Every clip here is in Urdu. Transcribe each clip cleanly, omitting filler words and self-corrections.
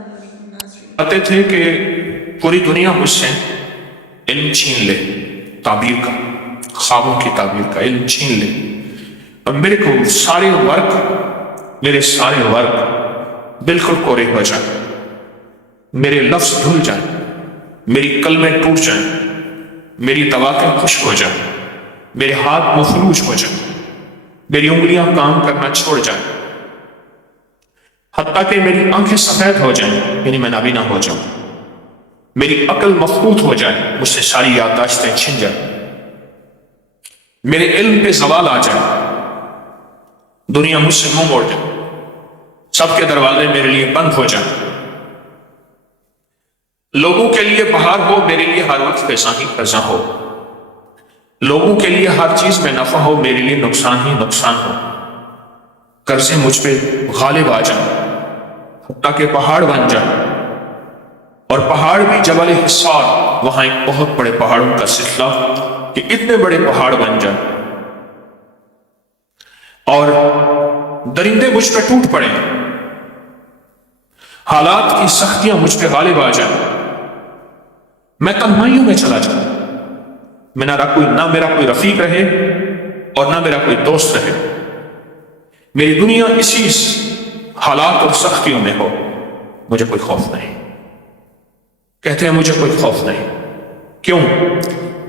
چاہتے تھے کہ پوری دنیا مجھ سے علم چھین لے، تعبیر کا، خوابوں کی تعبیر کا علم چھین لے، اور میرے کو میرے سارے ورک بالکل کورے ہو جائیں، میرے لفظ دھل جائیں، میری کلمیں ٹوٹ جائیں، میری دواتیں خشک ہو جائیں، میرے ہاتھ مفلوج ہو جائیں، میری انگلیاں کام کرنا چھوڑ جائیں، حتیٰ کہ میری آنکھیں سفید ہو جائیں، یعنی میں نابینا ہو جاؤں، میری عقل مفقود ہو جائے، مجھ سے ساری یادداشتیں چھن جائیں، میرے علم پہ زوال آ جائے، دنیا مجھ سے منہ موڑ جائے، سب کے دروازے میرے لیے بند ہو جائیں، لوگوں کے لیے بہار ہو، میرے لیے ہر وقت خزاں ہی خزاں ہو، لوگوں کے لیے ہر چیز میں نفع ہو، میرے لیے نقصان ہی نقصان ہو، قرضے مجھ پہ غالب آ جائیں، حتیٰ کہ پہاڑ بن جائیں، اور پہاڑ بھی جبل حصار، وہاں ایک بہت بڑے پہاڑوں کا سلسلہ کہ اتنے بڑے پہاڑ بن جائیں، اور درندے مجھ پہ ٹوٹ پڑے، حالات کی سختیاں مجھ پہ غالب آ جائیں، میں تنہائیوں میں چلا جاؤں، نہ میرا کوئی رفیق رہے اور نہ میرا کوئی دوست رہے، میری دنیا اسی حالات اور سختیوں میں ہو، مجھے کوئی خوف نہیں۔ کہتے ہیں مجھے کوئی خوف نہیں، کیوں؟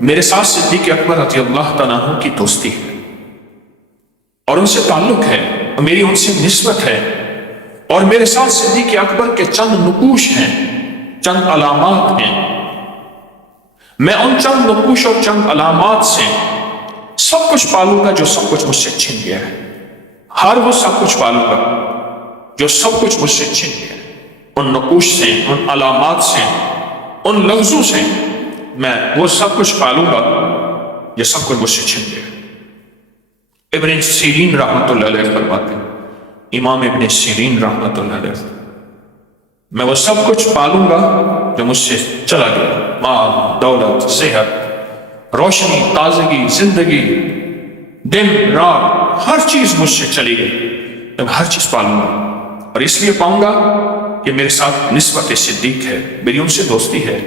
میرے ساتھ صدیق اکبر رضی اللہ تعالیٰ عنہ کی دوستی ہے، اور ان سے تعلق ہے، اور میری ان سے نسبت ہے، اور میرے ساتھ صدیق اکبر کے چند نقوش ہیں، چند علامات ہیں، میں ان چند نقوش اور چند علامات سے سب کچھ پالوں گا جو سب کچھ مجھ سے چھن گیا ہے، ہر وہ سب کچھ پالوں گا جو سب کچھ مجھ سے چھن گیا ہے، ان نقوش سے، ان علامات سے، ان لفظوں سے میں وہ سب کچھ پالوں گا جو سب کچھ مجھ سے چھن گیا ہے۔ ابن سیرین رحمۃ اللہ علیہ فرماتے ہیں، امام ابن سیرین رحمۃ اللہ علیہ، میں وہ سب کچھ پالوں گا جو مجھ سے چلا گیا، مال، دولت، صحت، روشنی، تازگی، زندگی، دن رات، ہر چیز مجھ سے چلی گئی، میں ہر چیز پالوں گا، اور اس لیے پاؤں گا کہ میرے ساتھ نسبت صدیق ہے، میری ان سے دوستی ہے،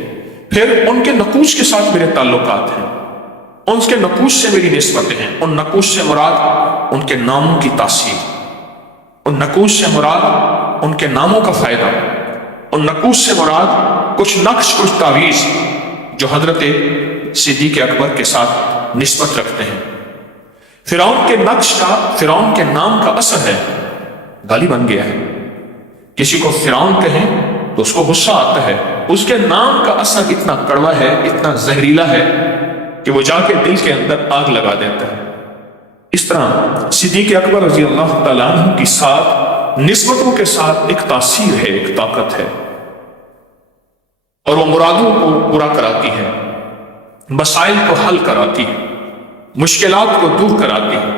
پھر ان کے نقوش کے ساتھ میرے تعلقات ہیں، ان کے نقوش سے میری نسبتیں ہیں، ان نقوش سے مراد ان کے ناموں کی تاثیر، ان نقوش سے مراد ان کے ناموں کا فائدہ، ان نقوش سے مراد کچھ نقش، کچھ تعویذ جو حضرت صدیق اکبر کے ساتھ نسبت رکھتے ہیں۔ فرعون کے نقش کا، فرعون کے نام کا اثر ہے، گالی بن گیا ہے، کسی کو فرعون کہیں تو اس کو غصہ آتا ہے، اس کے نام کا اثر اتنا کڑوا ہے، اتنا زہریلا ہے کہ وہ جا کے دل کے اندر آگ لگا دیتا ہے۔ اس طرح صدیق اکبر رضی اللہ تعالیٰ عنہ کی ساتھ نسبتوں کے ساتھ ایک تاثیر ہے، ایک طاقت ہے، اور وہ مرادوں کو پورا کراتی ہے، مسائل کو حل کراتی ہے، مشکلات کو دور کراتی ہے،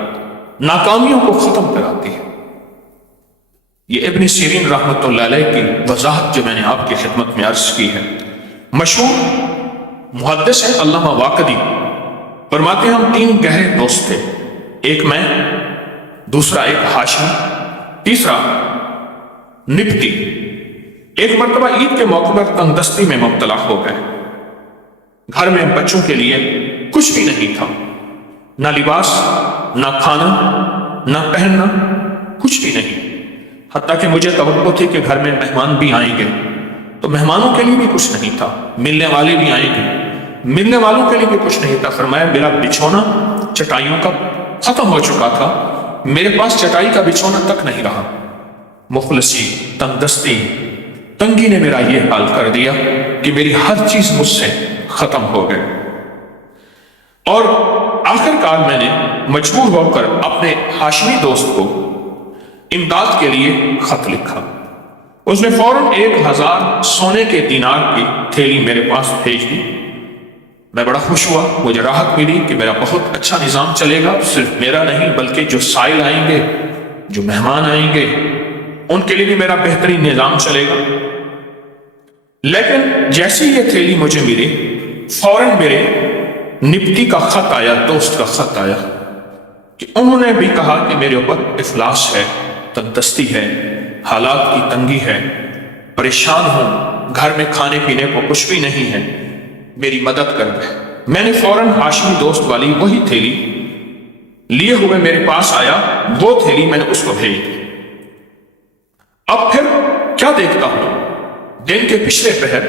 ناکامیوں کو ختم کراتی ہے۔ یہ ابن سیرین رحمۃ اللہ علیہ کی وضاحت جو میں نے آپ کی خدمت میں عرض کی ہے۔ مشہور محدث ہیں علامہ واقدی، فرماتے ہیں ہم تین گہرے دوست تھے، ایک میں، دوسرا ایک ہاشمی، تیسرا نبتی۔ ایک مرتبہ عید کے موقع پر تنگ دستی میں مبتلا ہو گئے، گھر میں بچوں کے لیے کچھ بھی نہیں تھا، نہ لباس، نہ کھانا، نہ پہننا، کچھ بھی نہیں، حتیٰ کہ مجھے توقع تھی کہ گھر میں مہمان بھی آئیں گے تو مہمانوں کے لیے بھی کچھ نہیں تھا، ملنے والے بھی آئیں گے، ملنے والوں کے لیے بھی کچھ نہیں تھا۔ فرمایا میرا بچھونا چٹائیوں کا ختم ہو چکا تھا، میرے پاس چٹائی کا بچھونا تک نہیں رہا، مفلسی، تنگ دستی، تنگی نے میرا یہ حال کر دیا کہ میری ہر چیز مجھ سے ختم ہو گئی، اور آخر کار میں نے مجبور ہو کر اپنے ہاشمی دوست کو امداد کے لیے خط لکھا، اس نے فوراً 1000 سونے کے دینار کی تھیلی میرے پاس بھیج دی۔ میں بڑا خوش ہوا، مجھے راحت ملی کہ میرا بہت اچھا نظام چلے گا، صرف میرا نہیں بلکہ جو سائل آئیں گے، جو مہمان آئیں گے، ان کے لیے بھی میرا بہترین نظام چلے گا۔ لیکن جیسے یہ تھیلی مجھے ملی، فوراً میرے نبتی کا خط آیا، دوست کا خط آیا کہ انہوں نے بھی کہا کہ میرے اوپر افلاس ہے، تنگ دستی ہے، حالات کی تنگی ہے، پریشان ہوں، گھر میں کھانے پینے کو کچھ بھی نہیں ہے، میری مدد کر دے۔ میں نے فوراً ہاشمی دوست والی وہی تھیلی لیے ہوئے میرے پاس آیا، وہ تھیلی میں نے اس کو بھیج دی۔ اب پھر کیا دیکھتا ہوں، دن کے پچھلے پہر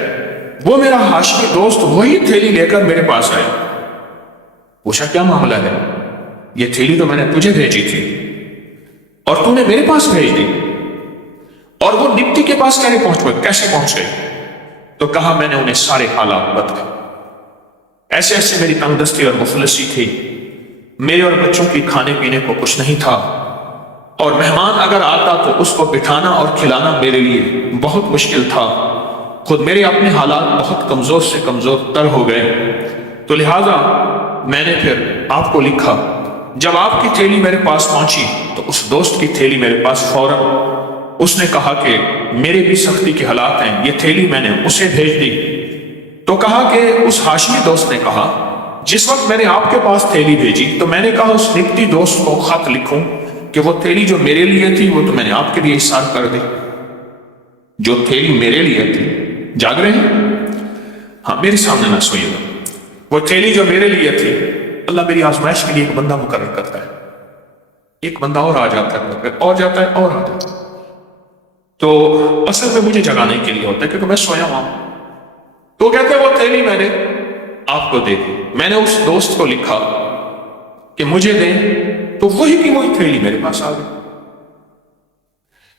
وہ میرا ہاشمی دوست وہی تھیلی لے کر میرے پاس آیا۔ پوچھا کیا معاملہ ہے؟ یہ تھیلی تو میں نے تجھے بھیجی تھی اور تو نے میرے پاس بھیج دی، اور وہ نپٹی کے پاس کیسے پہنچ گئے؟ تو کہا میں نے انہیں سارے حالات بتائے، ایسے ایسے میری تنگ دستی اور مفلسی تھی، میرے اور بچوں کی کھانے پینے کو کچھ نہیں تھا، اور مہمان اگر آتا تو اس کو بٹھانا اور کھلانا میرے لیے بہت مشکل تھا، خود میرے اپنے حالات بہت کمزور سے کمزور تر ہو گئے، تو لہذا میں نے پھر آپ کو لکھا۔ جب آپ کی تھیلی میرے پاس پہنچی تو اس دوست کی تھیلی میرے پاس فوراً، اس نے کہا کہ میرے بھی سختی کے حالات ہیں، یہ تھیلی میں نے اسے بھیج دی۔ تو کہا کہ اس ہاشمی دوست نے کہا جس وقت میں نے آپ کے پاس تھیلی بھیجی تو میں نے کہا اس نپٹی دوست کو خط لکھوں کہ وہ تھیلی جو میرے لیے تھی وہ تو میں نے آپ کے لیے احسان کر دی، جو تھیلی میرے لیے تھی۔ جاگ رہے ہیں؟ ہاں، میرے سامنے نہ سوئیے گا۔ وہ تھیلی جو میرے لیے تھی، اللہ میری آزمائش کے لیے ایک بندہ مقرر کرتا ہے، ایک بندہ اور آ جاتا ہے، پھر اور جاتا ہے اور آتا ہے، تو اصل میں مجھے جگانے کے لیے ہوتا ہے کیونکہ میں سویا ہوا ہوں۔ تو کہتے ہیں وہ تھیلی میں نے آپ کو دے دی۔ میں نے اس دوست کو لکھا کہ مجھے دیں، تو وہی کی وہی تھیلی میرے پاس آ گئی۔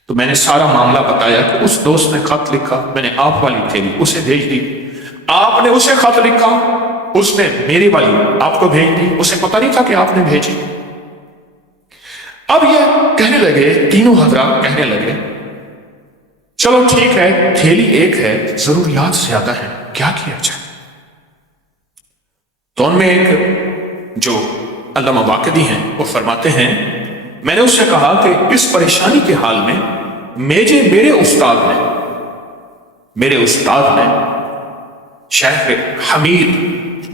تو میں نے سارا معاملہ بتایا کہ اس دوست نے خط لکھا، میں نے آپ والی تھیلی اسے بھیج دی، آپ نے اسے خط لکھا، اس نے میری والی آپ کو بھیج دی، اسے پتہ نہیں تھا کہ آپ نے بھیجی۔ اب یہ کہنے لگے، تینوں حضرات کہنے لگے چلو ٹھیک ہے، تھیلی ایک ہے، ضروریات زیادہ ہیں، کیا کیا جائے؟ تو ان میں ایک جو علامہ واقدی ہیں وہ فرماتے ہیں میں نے اس سے کہا کہ اس پریشانی کے حال میں میرے استاد نے شیخ حمید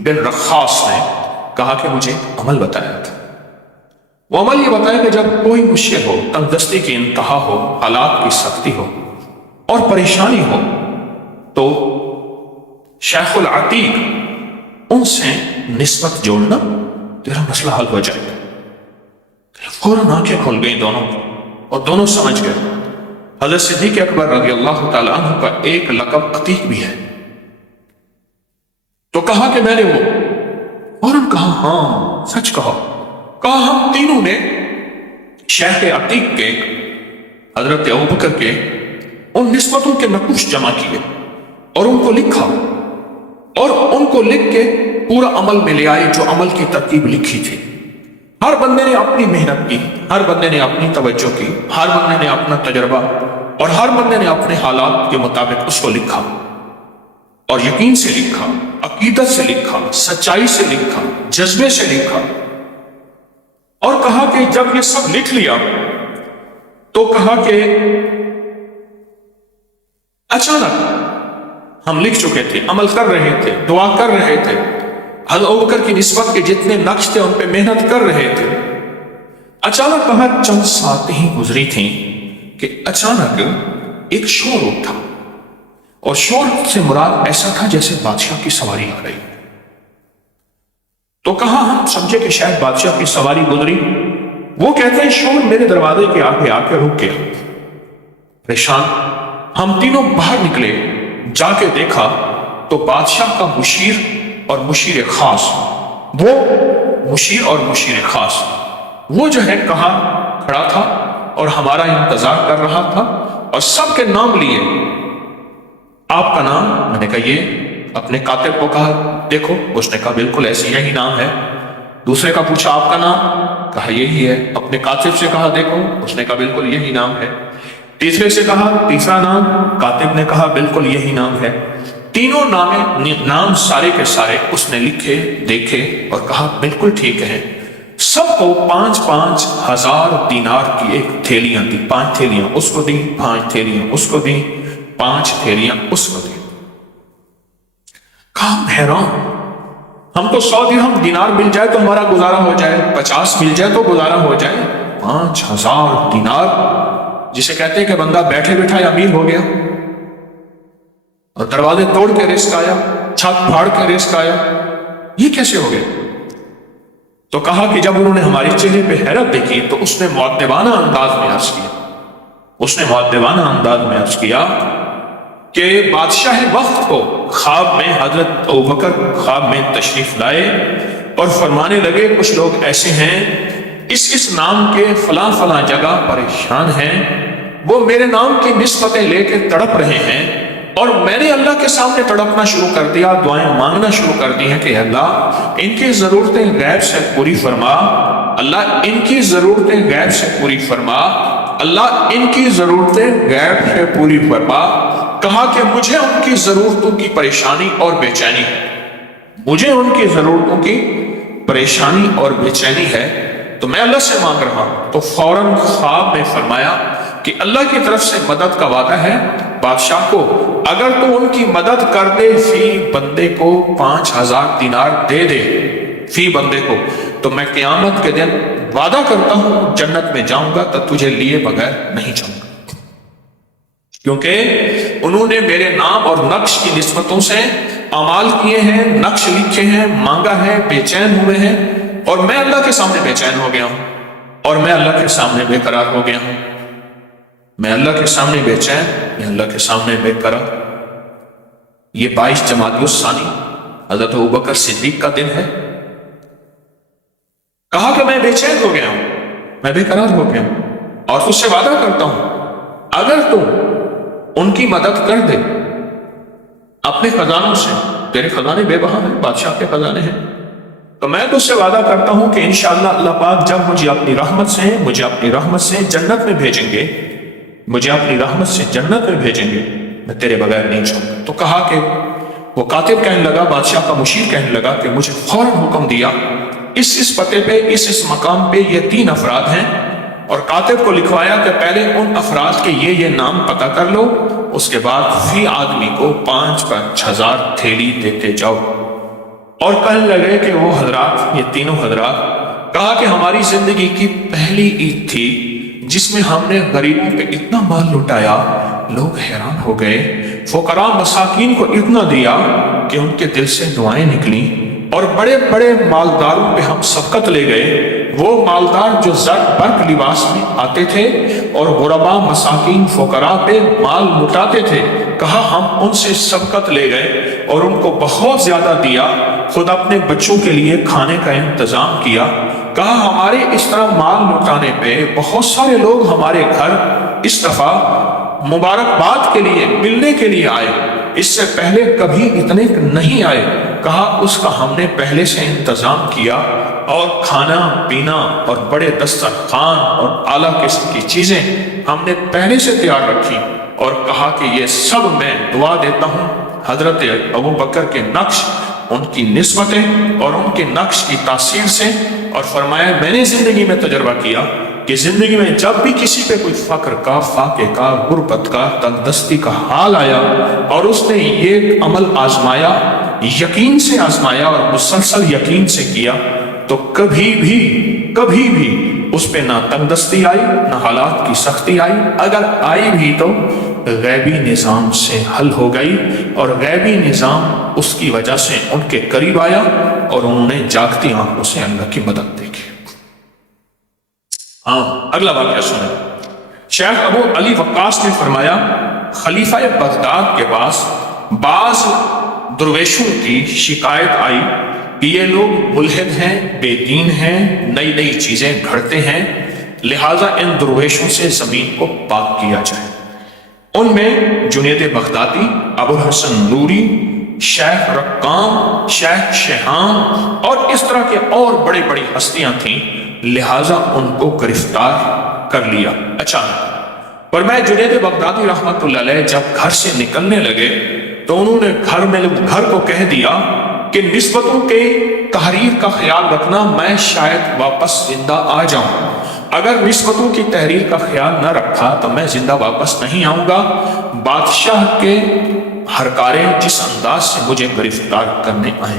بن رخاص نے کہا کہ مجھے عمل بتایا تھا۔ وہ عمل یہ بتایا کہ جب کوئی مشکل ہو، تنگ دستی کی انتہا ہو، حالات کی سختی ہو اور پریشانی ہو، تو شیخ العتیق ان سے نسبت جوڑنا، تیرا مسئلہ حل ہو جائے گا۔ فوراً آنکھیں کھل گئی دونوں کی، اور دونوں سمجھ گئے حضرت صدیق اکبر رضی اللہ تعالیٰ عنہ کا ایک لقب عتیق بھی ہے۔ تو کہا کہ میں نے وہ، فوراً کہا ہاں سچ کہا ہم تینوں نے شیخ عتیق کے، حضرت ابوبکر کے ان نسبتوں کے نقوش جمع کیے اور ان کو لکھا، اور ان کو لکھ کے پورا عمل میں لے آئے جو عمل کی ترتیب لکھی تھی۔ ہر بندے نے اپنی محنت کی، ہر بندے نے اپنی توجہ کی، ہر بندے نے اپنا تجربہ، اور ہر بندے نے اپنے حالات کے مطابق اس کو لکھا، اور یقین سے لکھا، عقیدت سے لکھا، سچائی سے لکھا، جذبے سے لکھا، اور کہا کہ جب یہ سب لکھ لیا تو کہا کہ اچانک ہم لکھ چکے تھے، عمل کر رہے تھے، دعا کر رہے تھے، حضرت ابوبکر کی نسبت کے جتنے نقش تھے ان پہ محنت کر رہے تھے، اچانک کہا چند ساتیں ہی گزری تھیں کہ اچانک ایک شور اٹھا، اور شور سے مراد ایسا تھا جیسے بادشاہ کی سواری آ رہی۔ تو کہا ہم سمجھے کہ شاید بادشاہ کی سواری گزری۔ وہ کہتے ہیں شور میرے دروازے کے آگے آ کے رک گیا، پریشان۔ ہم تینوں باہر نکلے، جا کے دیکھا تو بادشاہ کا مشیر اور مشیر خاص، وہ جو ہے کہاں کھڑا تھا اور ہمارا انتظار کر رہا تھا، اور سب کے نام لیے۔ آپ کا نام؟ میں نے کہا یہ۔ اپنے کاتب کو کہا دیکھو، اس نے کہا بالکل ایسی یہی نام ہے۔ دوسرے کا پوچھا آپ کا نام؟ کہا یہی ہے۔ اپنے کاتب سے کہا دیکھو، اس نے کہا بالکل یہی نام ہے۔ تیسرے سے کہا تیسرا نام، کاتب نے کہا بالکل یہی نام ہے۔ تینوں نام سارے کے سارے اس نے لکھے، دیکھے اور کہا بالکل ٹھیک ہے۔ سب کو 5,000 دینار کی ایک تھیلیاں دی، 5 تھیلیاں اس کو دی، 5 تھیلیاں اس کو دی، 5 تھیلیاں اس کو دی۔ کہا ہم حیران، ہم تو 100 درہم دینار مل جائے تو ہمارا گزارا ہو جائے، 50 مل جائے تو گزارا ہو جائے، 5,000 دینار، جسے کہتے ہیں کہ بندہ بیٹھے بیٹھا امیر ہو گیا۔ اور دروازے توڑ کے رزق آیا، چھت پھاڑ کے رزق آیا، یہ کیسے ہو گیا؟ تو کہا کہ جب انہوں نے ہماری چہرے پہ حیرت دیکھی تو اس نے مؤدبانہ انداز میں عرض کیا، اس نے مؤدبانہ انداز میں عرض کیا کہ بادشاہ وقت کو خواب میں حضرت ابوبکر خواب میں تشریف لائے اور فرمانے لگے کچھ لوگ ایسے ہیں اس نام کے فلاں فلاں جگہ پریشان ہیں، وہ میرے نام کی نسبتیں لے کے تڑپ رہے ہیں، اور میں نے اللہ کے سامنے تڑپنا شروع کر دیا، دعائیں مانگنا شروع کر دی ہیں کہ اللہ ان کی ضرورتیں غیب سے پوری فرما، اللہ ان کی ضرورتیں غیب سے پوری فرما، اللہ ان کی ضرورتیں غیب سے پوری فرما۔ کہا کہ مجھے ان کی ضرورتوں کی پریشانی اور بے چینی ہے، مجھے ان کی ضرورتوں کی پریشانی اور بے چینی ہے، تو میں اللہ سے مانگ رہا ہوں۔ تو فوراً خواب میں فرمایا کہ اللہ کی طرف سے مدد کا وعدہ ہے بادشاہ کو، اگر تو ان کی مدد کر دے فی بندے کو 5000 دینار دے دے فی بندے کو، تو میں قیامت کے دن وعدہ کرتا ہوں جنت میں جاؤں گا تو تجھے لیے بغیر نہیں جاؤں گا، کیونکہ انہوں نے میرے نام اور نقش کی نسبتوں سے اعمال کیے ہیں، نقش لکھے ہیں، مانگا ہے، بے چین ہوئے ہیں، اور میں اللہ کے سامنے بے چین ہو گیا ہوں، اور میں اللہ کے سامنے بے قرار ہو گیا ہوں، میں اللہ کے سامنے بے چین، میں اللہ کے سامنے بے قرار۔ یہ 22 جمادی الثانی حضرت ابوبکر صدیق کا دن ہے۔ کہا کہ میں بے چین ہو گیا ہوں، میں بے قرار ہو گیا ہوں، اور اس سے وعدہ کرتا ہوں اگر تم ان کی مدد کر دے اپنے خزانوں سے، تیرے خزانے بے بہا ہیں، بادشاہ کے خزانے ہیں، تو میں تو اس سے وعدہ کرتا ہوں کہ انشاءاللہ اللہ پاک جب مجھے اپنی رحمت سے جنت میں بھیجیں گے، مجھے اپنی رحمت سے جنت میں بھیجیں گے، میں تیرے بغیر نہیں جاؤں گا۔ تو کہا کہ وہ کاتب کہنے لگا، بادشاہ کا مشیر کہنے لگا کہ مجھے فوراً حکم دیا اس پتے پہ، اس مقام پہ یہ 3 افراد ہیں، اور کاتب کو لکھوایا کہ پہلے ان افراد کے یہ نام پتہ کر لو، اس کے بعد فی آدمی کو 5,000 تھیلی دیتے جاؤ۔ اور کہنے لگے کہ وہ حضرات، یہ تینوں حضرات، کہا کہ ہماری زندگی کی پہلی عید تھی جس میں ہم نے غریبوں پہ اتنا مال لٹایا، لوگ حیران ہو گئے، فقراء مساکین کو اتنا دیا کہ ان کے دل سے دعائیں نکلیں، اور بڑے بڑے مالداروں پہ ہم صدقت لے گئے، وہ مالدار جو زر برق لباس میں آتے تھے اور غرباء مساکین فقراء پہ مال لٹاتے تھے، کہا ہم ان سے صدقت لے گئے اور ان کو بہت زیادہ دیا، خود اپنے بچوں کے لیے کھانے کا انتظام کیا۔ کہا ہمارے اس طرح مال لٹانے پہ بہت سارے لوگ ہمارے گھر اس دفعہ مبارکباد کے لیے، ملنے کے لیے آئے، اس سے پہلے کبھی اتنے نہیں آئے۔ کہا اس کا ہم نے پہلے سے انتظام کیا، اور کھانا پینا اور بڑے دسترخوان اور اعلیٰ قسم کی چیزیں ہم نے پہلے سے تیار رکھی، اور کہا کہ یہ سب میں دعا دیتا ہوں حضرت ابوبکر کے نقش، ان کی نسبتیں اور ان کے نقش کی تاثیر سے۔ اور فرمایا میں نے زندگی میں تجربہ کیا کہ زندگی میں جب بھی کسی پہ کوئی فقر کا، فاقے کا، غربت کا، تنگدستی کا حال آیا، اور اس نے یہ عمل آزمایا، یقین سے آزمایا اور مسلسل یقین سے کیا، تو کبھی بھی اس پہ نہ تنگدستی آئی، نہ حالات کی سختی آئی، اگر آئی بھی تو غیبی نظام سے حل ہو گئی، اور غیبی نظام اس کی وجہ سے ان کے قریب آیا، اور انہوں نے جاگتی آنکھوں سے اللہ کی مدد دیکھی۔ اگلا واقعہ سنیں۔ شیخ ابو علی وقاص نے فرمایا خلیفہ بغداد کے پاس بعض درویشوں کی شکایت آئی کہ یہ لوگ ملحد ہیں، بے دین ہیں، نئی نئی چیزیں گھڑتے ہیں، لہٰذا ان درویشوں سے زمین کو پاک کیا جائے۔ ان میں جنید بغدادی، ابوالحسن نوری، شیخ رقام، شیخ شہام اور اس طرح کے اور بڑی بڑی ہستیاں تھیں، لہٰذا ان کو گرفتار کر لیا اچانک۔ پر میں جنید بغدادی رحمت اللہ علیہ جب گھر سے نکلنے لگے تو انہوں نے گھر کو کہہ دیا کہ نسبتوں کے تحریر کا خیال رکھنا، میں شاید واپس زندہ آ جاؤں، اگر نسبتوں کی تحریر کا خیال نہ رکھا تو میں زندہ واپس نہیں آؤں گا۔ بادشاہ کے ہرکارے جس انداز سے مجھے گرفتار کرنے آئے۔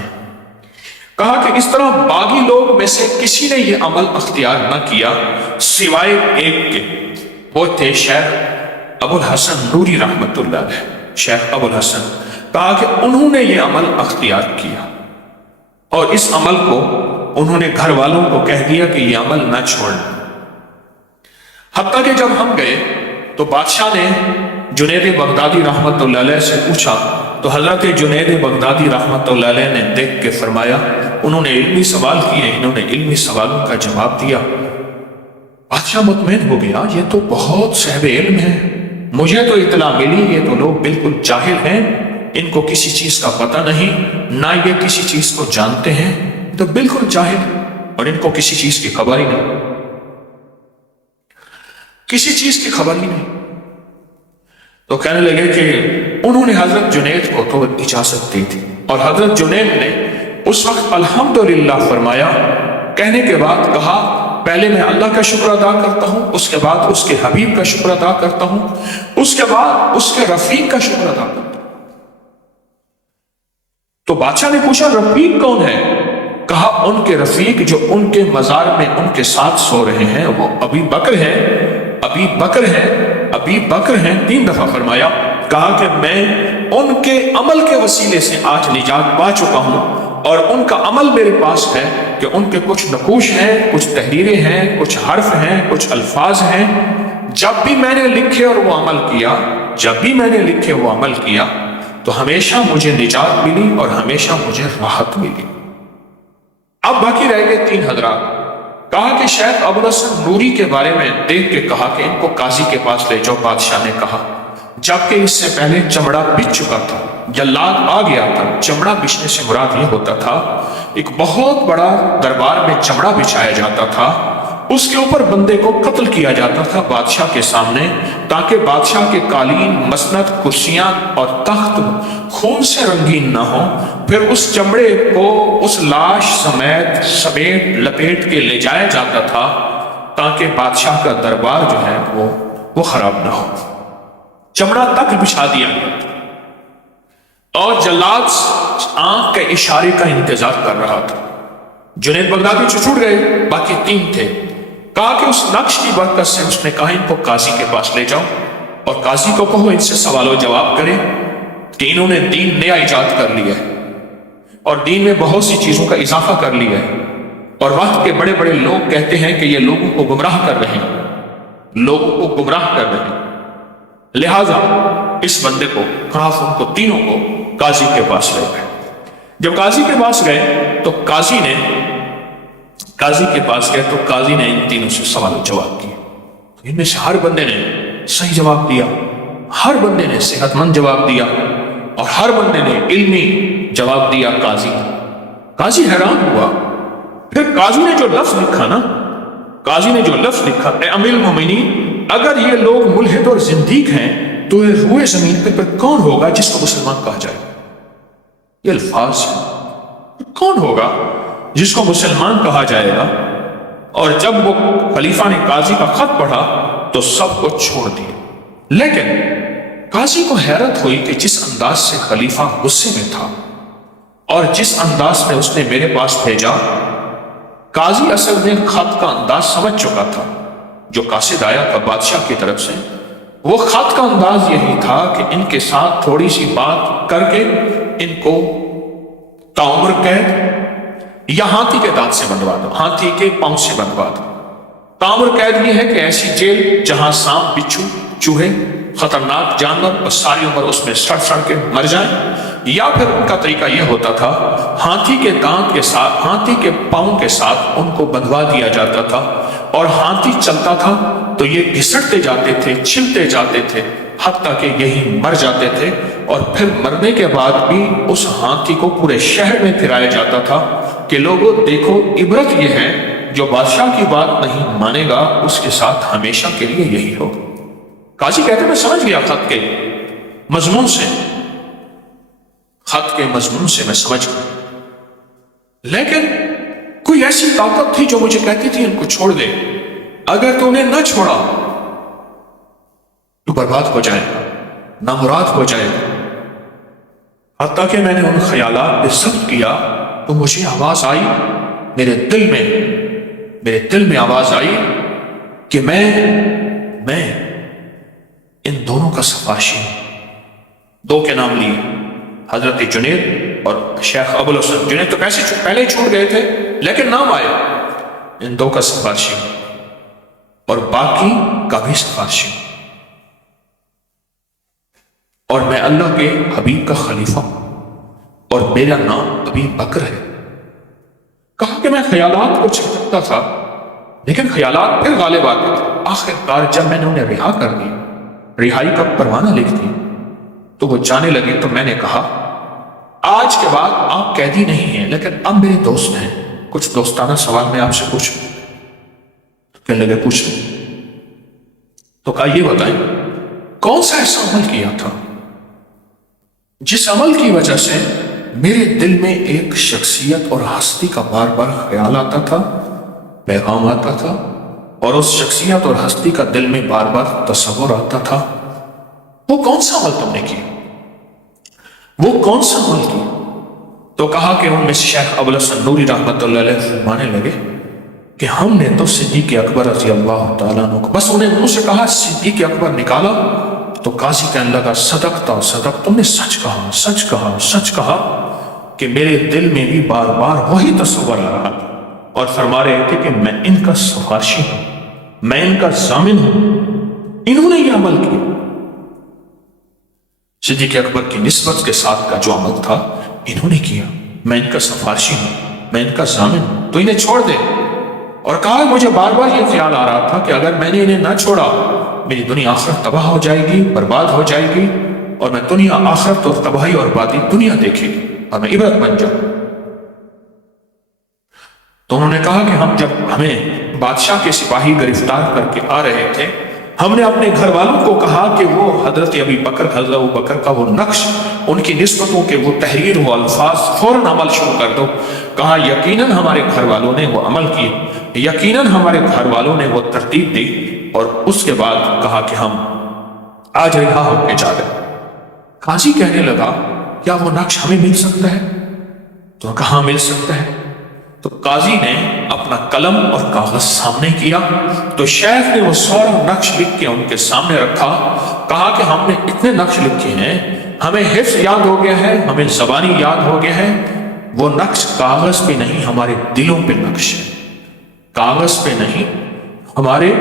کہا کہ اس طرح باغی لوگ میں سے کسی نے یہ عمل اختیار نہ کیا سوائے ایک کے، وہ تھے شیخ ابوالحسن نوری رحمت اللہ علیہ۔ شیخ ابو الحسن، کہا کہ انہوں نے یہ عمل اختیار کیا اور اس عمل کو انہوں نے گھر والوں کو کہہ دیا کہ یہ عمل نہ چھوڑنا۔ حتیٰ کہ جب ہم گئے تو بادشاہ نے جنید بغدادی رحمت اللہ علیہ سے پوچھا تو حضرت جنید بغدادی رحمت اللہ علیہ نے دیکھ کے فرمایا انہوں نے علمی سوال کیے، انہوں نے علمی سوالوں کا جواب دیا۔ بادشاہ مطمئن ہو گیا، یہ تو بہت صاحب علم ہے، مجھے تو اطلاع ملی یہ تو لوگ بالکل جاہل ہیں، ان کو کسی چیز کا پتہ نہیں، نہ یہ کسی چیز کو جانتے ہیں، تو بالکل جاہل اور ان کو کسی چیز کی خبر ہی نہیں، کسی چیز کی خبر ہی نہیں۔ تو کہنے لگے کہ انہوں نے حضرت جنید کو تو اجازت دی تھی، اور حضرت جنید نے اس وقت الحمدللہ فرمایا، کہنے کے بعد کہا پہلے میں اللہ کا شکر ادا کرتا ہوں، اس کے بعد اس کے حبیب کا شکر ادا کرتا ہوں، اس کے بعد اس کے رفیق کا شکر ادا کرتا ہوں۔ تو بادشاہ نے پوچھا رفیق کون ہے؟ کہا ان کے رفیق جو ان کے مزار میں ان کے ساتھ سو رہے ہیں وہ ابی بکر ہیں، ابی بکر ہیں، ابی بکر ہیں، 3 دفعہ فرمایا۔ کہا کہ میں ان کے عمل کے وسیلے سے آج نجات پا چکا ہوں، اور ان کا عمل میرے پاس ہے کہ ان کے کچھ نقوش ہیں، کچھ تحریریں ہیں، کچھ حرف ہیں، کچھ الفاظ ہیں، جب بھی میں نے لکھے اور وہ عمل کیا، جب بھی میں نے لکھے وہ عمل کیا تو ہمیشہ مجھے نجات ملی اور ہمیشہ مجھے راحت ملی۔ اب باقی رہ گئے 3 حضرات۔ کہا کہ شیخ ابو الحسن نوری کے بارے میں دیکھ کے کہا کہ ان کو قاضی کے پاس لے جاؤ۔ بادشاہ نے کہا، جبکہ اس سے پہلے چمڑا بچ چکا تھا، جلاد آ گیا تھا۔ چمڑا بچنے سے مراد یہ ہوتا تھا ایک بہت بڑا دربار میں چمڑا بچھایا جاتا تھا، اس کے اوپر بندے کو قتل کیا جاتا تھا بادشاہ کے سامنے، تاکہ بادشاہ کے قالین، مسند، کرسیاں اور تخت خون سے رنگین نہ ہوں۔ پھر اس چمڑے کو اس لاش سمیت لپیٹ کے لے جایا جاتا تھا تاکہ بادشاہ کا دربار جو ہے وہ خراب نہ ہو۔ چمڑا تک بچھا دیا اور جلاد آنکھ کے اشارے کا انتظار کر رہا تھا۔ جنید بغدادی چھوٹ گئے، باقی 3 تھے۔ کہا کہ اس نقش کی برکت سے اس نے کہا ان کو قاضی کے پاس لے جاؤ اور قاضی کو کہو ان سے سوال و جواب کرے کہ انہوں نے دین نیا ایجاد کر لیا ہے اور دین میں بہت سی چیزوں کا اضافہ کر لیا ہے، اور وقت کے بڑے بڑے لوگ کہتے ہیں کہ یہ لوگوں کو گمراہ کر رہے ہیں، لوگوں کو گمراہ کر رہے ہیں، لہذا اس بندے کو کہا ان کو تینوں کو قاضی کے پاس لے گئے۔ جب قاضی کے پاس گئے تو قاضی کے پاس گئے تو قاضی نے ان تینوں سے سوال و جواب کیے۔ ان میں سے ہر بندے نے صحیح جواب دیا، ہر بندے نے صحت مند جواب دیا، اور ہر بندے نے علمی جواب دیا۔ قاضی حیران ہوا۔ پھر قاضی نے جو لفظ لکھا، اے امیر المومنین، اگر یہ لوگ ملحد اور زندیق ہیں تو یہ روئے زمین پر کون ہوگا جس کو مسلمان کہا جائے؟ یہ الفاظ ہیں، کون ہوگا جس کو مسلمان کہا جائے گا؟ اور جب وہ خلیفہ نے قاضی کا خط پڑھا تو سب کو چھوڑ دیا، لیکن قاضی کو حیرت ہوئی کہ جس انداز سے خلیفہ غصے میں تھا اور جس انداز میں اس نے میرے پاس بھیجا، قاضی اصل میں خط کا انداز سمجھ چکا تھا جو قاصد آیا تھا بادشاہ کی طرف سے۔ وہ خط کا انداز یہی تھا کہ ان کے ساتھ تھوڑی سی بات کر کے ان کو تعمر قید یا ہاتھی کے دانت سے بندھوا دو، ہاتھی کے پاؤں سے بندھوا دو۔ تعمر قید یہ ہے کہ ایسی جیل جہاں سانپ، بچھو، چوہے، خطرناک جانور اور ساری عمر اس میں سڑ سڑ کے مر جائیں، یا پھر ان کا طریقہ یہ ہوتا تھا ہاتھی کے دانت کے ساتھ، ہاتھی کے پاؤں کے ساتھ ان کو بندھوا دیا جاتا تھا، اور ہاتھی چلتا تھا تو یہ گھسٹتے جاتے تھے، چھلتے جاتے تھے، حتیٰ کہ یہی مر جاتے تھے، اور پھر مرنے کے بعد بھی اس ہاتھی کو پورے شہر میں پھرایا جاتا تھا کہ لوگوں دیکھو، عبرت یہ ہے جو بادشاہ کی بات نہیں مانے گا اس کے ساتھ ہمیشہ کے لیے یہی ہوگا۔ قاضی کہتے میں سمجھ گیا خط کے مضمون سے میں سمجھ گیا، لیکن کوئی ایسی طاقت تھی جو مجھے کہتی تھی ان کو چھوڑ دے، اگر تو انہیں نہ چھوڑا تو برباد ہو جائے گا، نامراد ہو جائے گا۔ حتیٰ کہ میں نے ان خیالات پہ صبر کیا تو مجھے آواز آئی، میرے دل میں آواز آئی کہ میں ان دونوں کا سفارشی ہوں، دو کے نام لیے، حضرت جنید اور شیخ ابوالحسن۔ جنید تو پہلے ہی چھوٹ گئے تھے لیکن نام آیا، ان دو کا سفارشی اور باقی کا بھی سفارشی، اور میں اللہ کے حبیب کا خلیفہ ہوں اور میرا نام ابی بکر ہے۔ کہا کہ میں خیالات کو چھٹکتا تھا لیکن خیالات پھر غالب آتے تھے۔ آخر کار جب میں نے انہیں رہا کر دی، رہائی کا پروانہ لکھ دی، تو وہ جانے لگے تو میں نے کہا آج کے بعد آپ قیدی نہیں ہیں لیکن اب میرے دوست ہیں، کچھ دوستانہ سوال میں آپ سے پوچھوں؟ تو کہنے لگے پوچھیں۔ تو کہا یہ بتائیں کون سا ایسا عمل کیا تھا جس عمل کی وجہ سے میرے دل میں ایک شخصیت اور ہستی کا بار بار خیال آتا تھا، پیغام آتا تھا، اور اس شخصیت اور ہستی کا دل میں بار بار تصور آتا تھا؟ وہ کون سا عمل تم نے کیا؟ وہ کون سا عمل کیا؟ تو کہا کہ ان میں شیخ ابوالحسن نوری رحمۃ اللہ علیہ فرمانے لگے کہ ہم نے تو صدیق اکبر رضی اللہ تعالیٰ عنہ کو، بس انہیں منہ سے کہا صدیق اکبر نکالا تو قاضی کہنے لگا صدقتا صدق، تم نے سچ کہا، سچ کہا، سچ کہا، کہ میرے دل میں بھی بار بار وہی تصور آ رہا تھا، اور فرما رہے تھے کہ میں ان کا سفارشی ہوں، میں ان کا ضامن ہوں، انہوں نے یہ عمل کیا۔ صدیق اکبر کی نسبت کے ساتھ کا جو عمل تھا انہوں نے کیا، میں ان کا سفارشی ہوں، میں ان کا ضامن ہوں، تو انہیں چھوڑ دے۔ اور کہا مجھے بار بار یہ خیال آ رہا تھا کہ اگر میں نے انہیں نہ چھوڑا میری دنیا آخرت تباہ ہو جائے گی، برباد ہو جائے گی، اور میں دنیا آخرت اور تباہی اور بادی دنیا دیکھے گی اور میں عبرت بن جاؤں۔ تو انہوں نے کہا کہ جب ہمیں بادشاہ کے سپاہی گرفتار کر کے آ رہے تھے، ہم نے اپنے گھر والوں کو کہا کہ وہ حضرت ابی بکر، حضرت ابو بکر کا وہ نقش، ان کی نسبتوں کے وہ تحریر، وہ الفاظ فوراً عمل شروع کر دو۔ کہا یقیناً ہمارے گھر والوں نے وہ عمل کیے، یقیناً ہمارے گھر والوں نے وہ ترتیب دی، اور اس کے بعد کہا کہ ہم آج رہا ہو کے جا گئے۔ قاضی کہنے لگا کیا وہ نقش ہمیں مل سکتا ہے؟ تو کہاں مل سکتا ہے؟ تو قاضی نے اپنا قلم اور کاغذ سامنے کیا تو شیخ نے وہ سارا نقش لکھ کے ان کے سامنے رکھا۔ کہا کہ ہم نے اتنے نقش لکھے ہیں، ہمیں حفظ یاد ہو گیا ہے، ہمیں زبانی یاد ہو گیا ہے، وہ نقش کاغذ پہ نہیں ہمارے دلوں پہ نقش ہے، کاغذ پہ نہیں ہمارے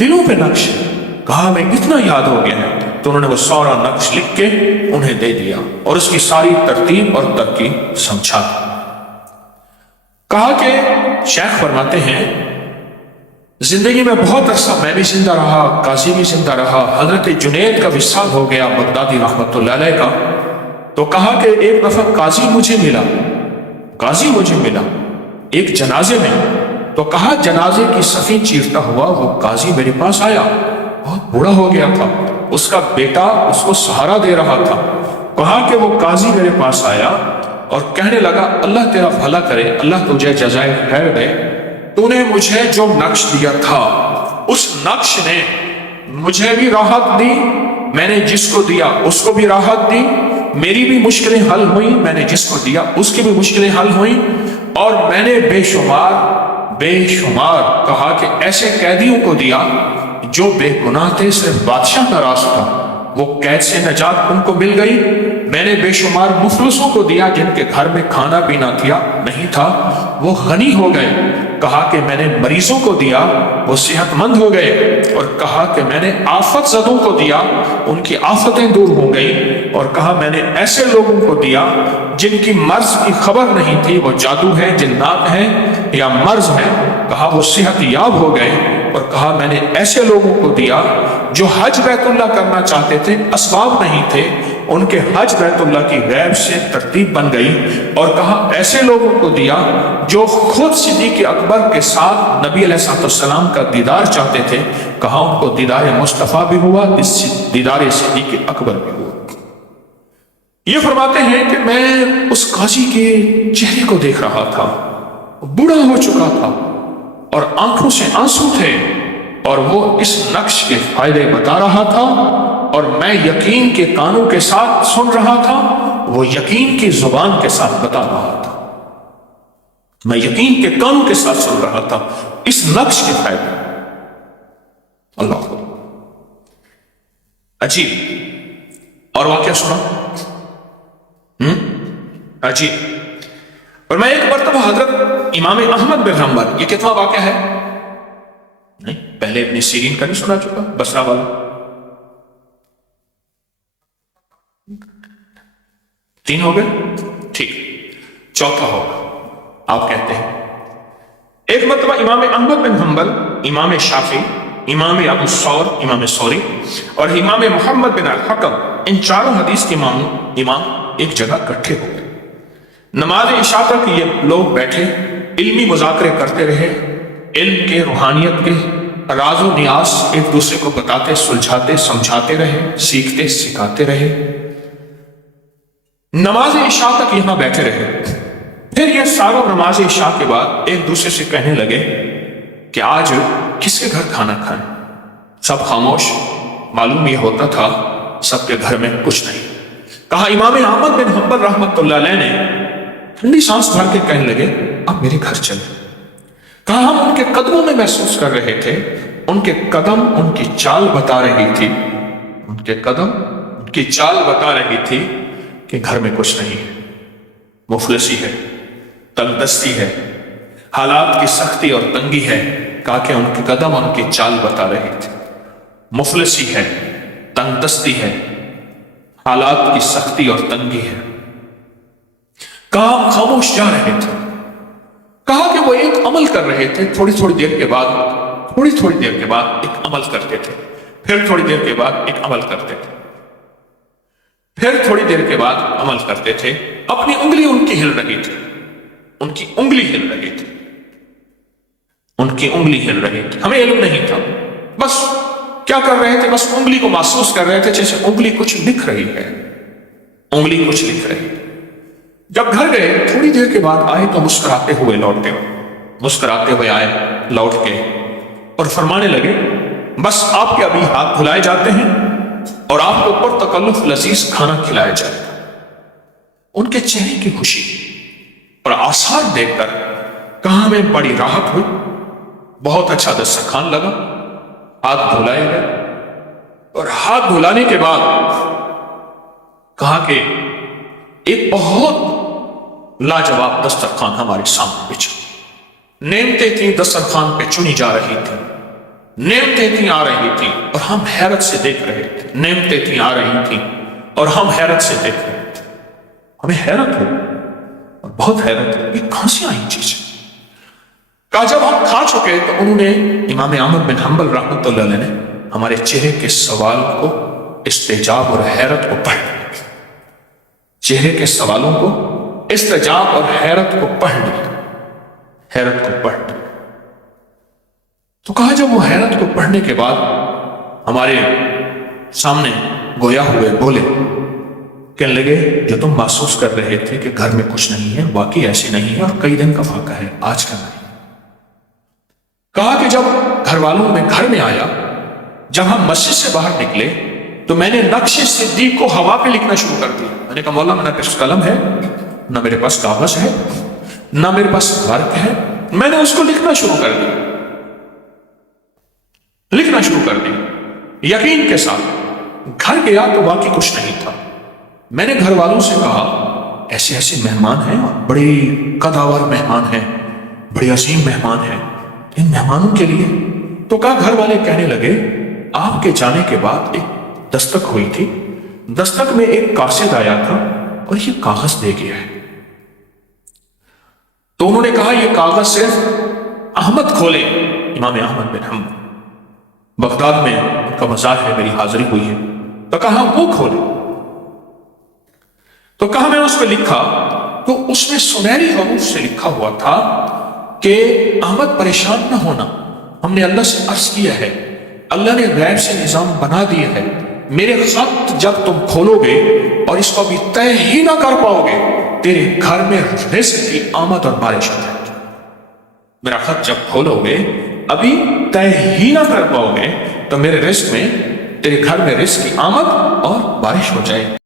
دلوں پہ نقش ہے۔ کہا ہمیں اتنا یاد ہو گیا ہے، تو انہوں نے وہ سارا نقش لکھ کے انہیں دے دیا اور اس کی ساری ترتیب اور ترکیب سمجھا۔ کہا کہ شیخ فرماتے ہیں زندگی میں بہت عرصہ میں بھی زندہ رہا، قاضی بھی زندہ رہا، حضرت جنید کا وصال ہو گیا بغدادی رحمت اللہ علیہ کا۔ تو کہا کہ ایک دفعہ قاضی مجھے ملا ایک جنازے میں، تو کہا جنازے کی صفیں چیرتا ہوا وہ قاضی میرے پاس آیا، بہت بوڑھا ہو گیا تھا، اس کا بیٹا اس کو سہارا دے رہا تھا۔ کہا کہ وہ قاضی میرے پاس آیا اور کہنے لگا اللہ تیرا بھلا کرے، اللہ تجھے جزائے خیر دے، تو نے مجھے جو نقش دیا تھا اس نقش نے مجھے بھی راحت دی، میں نے جس کو دیا اس کو بھی راحت دی، میری بھی مشکلیں حل ہوئیں، میں نے جس کو دیا اس کی بھی مشکلیں حل ہوئیں، اور میں نے بے شمار کہا کہ ایسے قیدیوں کو دیا جو بے گناہ تھے، صرف بادشاہ کا راز تھا، وہ قید سے نجات ان کو مل گئی۔ میں نے بے شمار مفلسوں کو دیا جن کے گھر میں کھانا پینا نہیں تھا، وہ غنی ہو گئے۔ کہا کہ میں نے مریضوں کو دیا، وہ صحت مند ہو گئے، اور کہا کہ میں نے آفت زدوں کو دیا، ان کی آفتیں دور ہو گئی، اور کہا میں نے ایسے لوگوں کو دیا جن کی مرض کی خبر نہیں تھی، وہ جادو ہے، جنات ہیں یا مرض ہے، کہا وہ صحت یاب ہو گئے، اور کہا میں نے ایسے لوگوں کو دیا جو حج بیت اللہ کرنا چاہتے تھے، اسباب نہیں تھے، ان کے حج بیت اللہ کی غیب سے ترتیب بن گئی، اور کہا ایسے لوگوں کو دیا جو خود صدیق اکبر کے ساتھ نبی علیہ السلام کا دیدار چاہتے تھے، کہا ان کو دیدار مصطفیٰ بھی ہوا، دیدار صدیق اکبر بھی ہوا۔ یہ فرماتے ہیں کہ میں اس قاضی کے چہرے کو دیکھ رہا تھا، بوڑھا ہو چکا تھا اور آنکھوں سے آنسو تھے، اور وہ اس نقش کے فائدے بتا رہا تھا، اور میں یقین کے کانوں کے ساتھ سن رہا تھا، وہ یقین کی زبان کے ساتھ بتا رہا تھا، میں یقین کے کانوں کے ساتھ سن رہا تھا اس نقش کے فائدے۔ اللہ عجیب اور واقعہ سنا جی. اور میں ایک مرتبہ حضرت امام احمد بن حنبل، یہ کتنا واقعہ ہے؟ نہیں، پہلے ابن سیرین کا نہیں سنا چکا، بصرہ والا. تین ہو گئے، ٹھیک، چوتھا ہوگا. آپ کہتے ہیں ایک مرتبہ امام احمد بن حنبل، امام شافعی، امام ابو ثور، امام ثوری اور امام محمد بن الحکم، ان چاروں حدیث کے امام ایک جگہ اکٹھے ہو گئے. نماز عشاء تک یہ لوگ بیٹھے علمی مذاکرے کرتے رہے، علم کے، روحانیت کے راز و نیاز ایک دوسرے کو بتاتے، سلجھاتے، سمجھاتے رہے، سیکھتے، سکھاتے رہے. نماز عشاء تک یہاں بیٹھے رہے. پھر یہ ساروں نماز عشاء کے بعد ایک دوسرے سے کہنے لگے کہ آج کس کے گھر کھانا کھائیں؟ سب خاموش. معلوم یہ ہوتا تھا سب کے گھر میں کچھ نہیں. کہا امام احمد بن حنبل رحمۃ اللہ علیہ نے ٹھنڈی سانس بھر کے کہنے لگے اب میرے گھر چلیں. کہا ہم ان کے قدموں میں محسوس کر رہے تھے، ان کے قدم ان کی چال بتا رہی تھی، ان کے قدم ان کی چال بتا رہی تھی کہ گھر میں کچھ نہیں ہے، مفلسی ہے، تنگ دستی ہے، حالات کی سختی اور تنگی ہے. کہا کہ ان کے قدم ان کی چال بتا رہی تھی، مفلسی ہے، تنگ دستی ہے، حالات کی سختی اور تنگی ہے. کہا ہم خاموش جا رہے تھے. کہا کہ وہ ایک عمل کر رہے تھے، تھوڑی دیر کے بعد ایک عمل کرتے تھے، پھر تھوڑی دیر کے بعد ایک عمل کرتے تھے، پھر تھوڑی دیر کے بعد عمل کرتے تھے. اپنی انگلی ان کی ہل رہی تھی، ان کی انگلی ہل رہی تھی، ان کی انگلی ہل رہی تھی. ہمیں علم نہیں تھا، بس کیا کر رہے تھے؟ بس انگلی کو محسوس کر رہے تھے جیسے انگلی کچھ لکھ رہی ہے، انگلی کچھ لکھ رہی ہے. جب گھر گئے تھوڑی دیر کے بعد آئے تو مسکراتے ہوئے آئے لوٹ کے اور فرمانے لگے بس آپ کے ابھی ہاتھ دھلائے جاتے ہیں اور آپ کو پر تکلف لذیذ کھانا کھلایا جائے گا. ان کے چہرے کی خوشی اور آثار دیکھ کر کہاں میں بڑی راحت ہوئی. بہت اچھا دسترخوان لگا، ہاتھ دھلائے گئے اور ہاتھ دھلانے کے بعد کہا کہ ایک بہت لاجواب دسترخوان ہمارے سامنے بچھا. نعمتیں تھیں دسترخوان پہ چنی جا رہی تھیں، نعمتیں تھیں آ رہی تھیں اور ہم حیرت سے دیکھ رہے تھے. نعمتیں تھیں آ رہی تھیں اور ہم حیرت سے دیکھ رہے تھے. ہمیں حیرت ہو اور بہت حیرت ہو، یہ کہاں سے آئی چیزیں؟ کہا جب ہم کھا چکے تو انہوں نے امام احمد بن حنبل رحمۃ اللہ علیہ نے ہمارے چہرے کے سوال کو، استعجاب اور حیرت کو پڑھ لیا. چہرے کے سوالوں کو، استعجاب اور حیرت کو پڑھ لیا، حیرت کو پڑھ لیا. تو کہا جب وہ حیرت کو پڑھنے کے بعد ہمارے سامنے گویا ہوئے بولے، کہنے لگے جو تم محسوس کر رہے تھے کہ گھر میں کچھ نہیں ہے، واقعی ایسی نہیں ہے اور کئی دن کا واقعہ ہے، آج کا نہیں. کہا کہ جب گھر والوں میں گھر میں آیا، جب ہم مسجد سے باہر نکلے تو میں نے نقش صدیق کو ہوا پہ لکھنا شروع کر دیا. میں نے کہا مولا میرے پاس قلم ہے، نہ میرے پاس کاغذ ہے، نہ میرے پاس ورق ہے. میں نے اس کو لکھنا شروع کر دیا، لکھنا شروع کر دیا یقین کے ساتھ. گھر گیا تو باقی کچھ نہیں تھا. میں نے گھر والوں سے کہا ایسے ایسے مہمان ہیں اور بڑے قداور مہمان ہیں، بڑے عظیم مہمان ہیں، ان مہمانوں کے لیے. تو کہا گھر والے کہنے لگے آپ کے جانے کے بعد ایک دستک ہوئی تھی، دستک میں ایک قاصد آیا تھا اور یہ کاغذ دے گیا ہے. تو انہوں نے کہا یہ کاغذ صرف احمد کھولے، امام احمد بن حنبل، بغداد میں ان کا مزار ہے، میری حاضری ہوئی ہے. تو کہا وہ کھولے. تو کہا میں اس پہ لکھا تو اس میں سنہری حروف سے لکھا ہوا تھا کہ احمد پریشان نہ ہونا، ہم نے اللہ سے عرض کیا ہے، اللہ نے غیب سے نظام بنا دیا ہے. میرے خط جب تم کھولو گے اور اس کو بھی طے ہی نہ کر پاؤ گے، تیرے گھر میں رزق کی آمد اور بارش ہو جائے گی. میرا خط جب کھولو گے ابھی طے ہی نہ کر پاؤ گے تو میرے رزق میں، تیرے گھر میں رزق کی آمد اور بارش ہو جائے گی.